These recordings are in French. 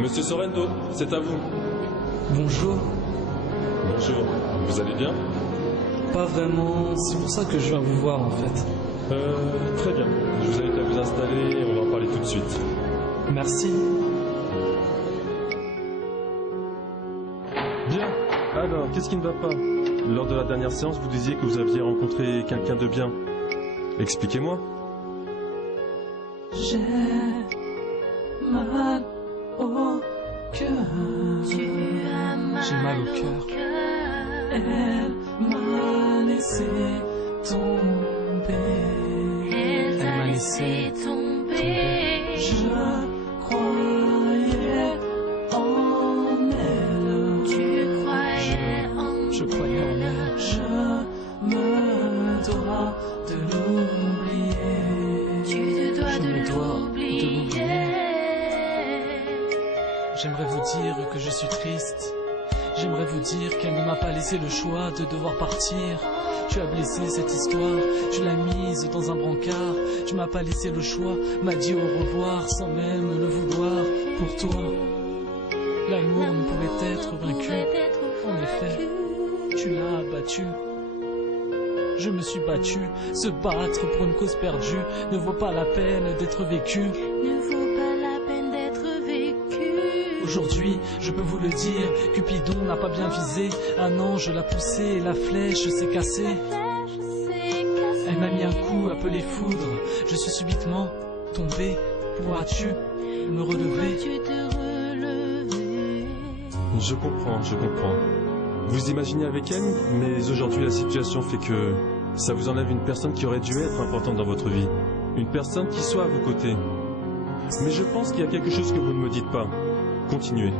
Monsieur Sorrento, c'est à vous. Bonjour. Bonjour, vous allez bien? Pas vraiment, c'est pour ça que je viens vous voir en fait. Très bien. Je vous invite à vous installer et on va en parler tout de suite. Merci. Bien. Alors, qu'est-ce qui ne va pas? Lors de la dernière séance, vous disiez que vous aviez rencontré quelqu'un de bien. Expliquez-moi. J'ai mal au cœur. J'ai mal au cœur. Elle m'a laissé tomber. Elle m'a laissé tomber. Je croyais en elle. Je croyais en elle. Je me dois de l'oublier. Je me dois de l'oublier. J'aimerais vous dire que je suis triste. J'aimerais vous dire qu'elle ne m'a pas laissé le choix de devoir partir. Tu as blessé cette histoire, tu l'as mise dans un brancard. Tu m'as pas laissé le choix, m'a dit au revoir sans même le vouloir. Pour toi, l'amour ne pouvait être vaincu. En effet, tu l'as abattu. Je me suis battu, se battre pour une cause perdue ne vaut pas la peine d'être vécu. Aujourd'hui, je peux vous le dire, Cupidon n'a pas bien visé. Un ange l'a poussé et la flèche s'est cassée. Elle m'a mis un coup appelé foudre. Je suis subitement tombé. Pourras-tu me relever? Je comprends. Vous imaginez avec elle, mais aujourd'hui la situation fait que ça vous enlève une personne qui aurait dû être importante dans votre vie. Une personne qui soit à vos côtés. Mais je pense qu'il y a quelque chose que vous ne me dites pas. Continuez.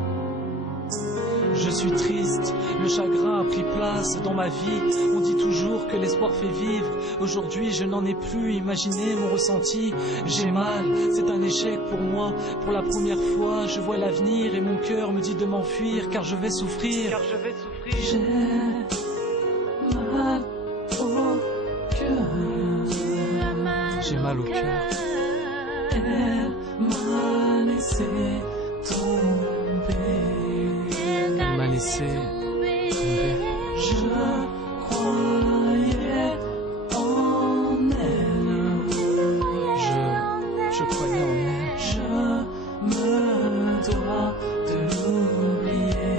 Je suis triste, le chagrin a pris place dans ma vie. On dit toujours que l'espoir fait vivre. Aujourd'hui je n'en ai plus imaginé mon ressenti. J'ai mal, c'est un échec pour moi. Pour la première fois je vois l'avenir et mon cœur me dit de m'enfuir car je vais souffrir. J'ai mal au cœur. J'ai mal au cœur. Elle m'a laissé tomber. Elle m'a laissé tomber. Je croyais en elle. Je croyais en elle. Je me dois de l'oublier.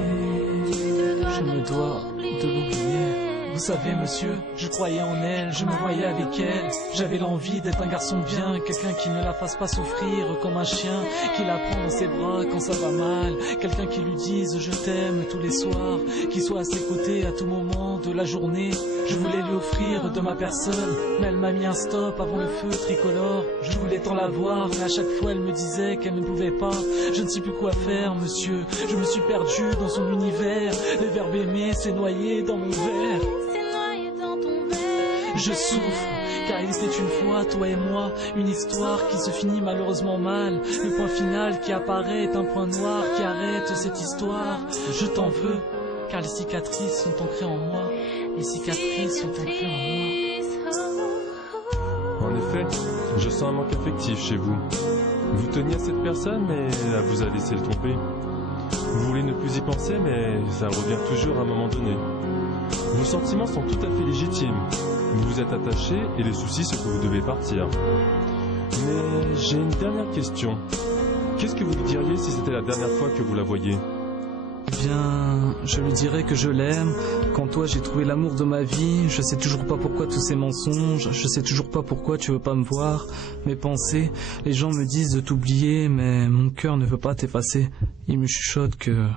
Je me dois de l'oublier. Vous savez monsieur, je croyais en elle, je me voyais avec elle. J'avais l'envie d'être un garçon bien, quelqu'un qui ne la fasse pas souffrir comme un chien, qui la prend dans ses bras quand ça va mal, quelqu'un qui lui dise je t'aime tous les soirs, qui soit à ses côtés à tout moment de la journée. Je voulais lui offrir de ma personne, mais elle m'a mis un stop avant le feu tricolore. Je voulais tant la voir, mais à chaque fois elle me disait qu'elle ne pouvait pas. Je ne sais plus quoi faire monsieur, je me suis perdu dans son univers. Le verbe aimer s'est noyé dans mon verre. Je souffre, car il était une fois, toi et moi, une histoire qui se finit malheureusement mal. Le point final qui apparaît est un point noir qui arrête cette histoire. Je t'en veux, car les cicatrices sont ancrées en moi. Les cicatrices sont ancrées en moi. En effet, je sens un manque affectif chez vous. Vous teniez à cette personne, mais elle vous a laissé le tromper. Vous voulez ne plus y penser, mais ça revient toujours à un moment donné. Vos sentiments sont tout à fait légitimes. Vous vous êtes attaché et le souci c'est que vous devez partir. Mais j'ai une dernière question. Qu'est-ce que vous lui diriez si c'était la dernière fois que vous la voyiez? Eh bien, je lui dirais que je l'aime. Quand toi j'ai trouvé l'amour de ma vie, je sais toujours pas pourquoi tous ces mensonges, je sais toujours pas pourquoi tu veux pas me voir. Mes pensées, les gens me disent de t'oublier, mais mon cœur ne veut pas t'effacer. Il me chuchote que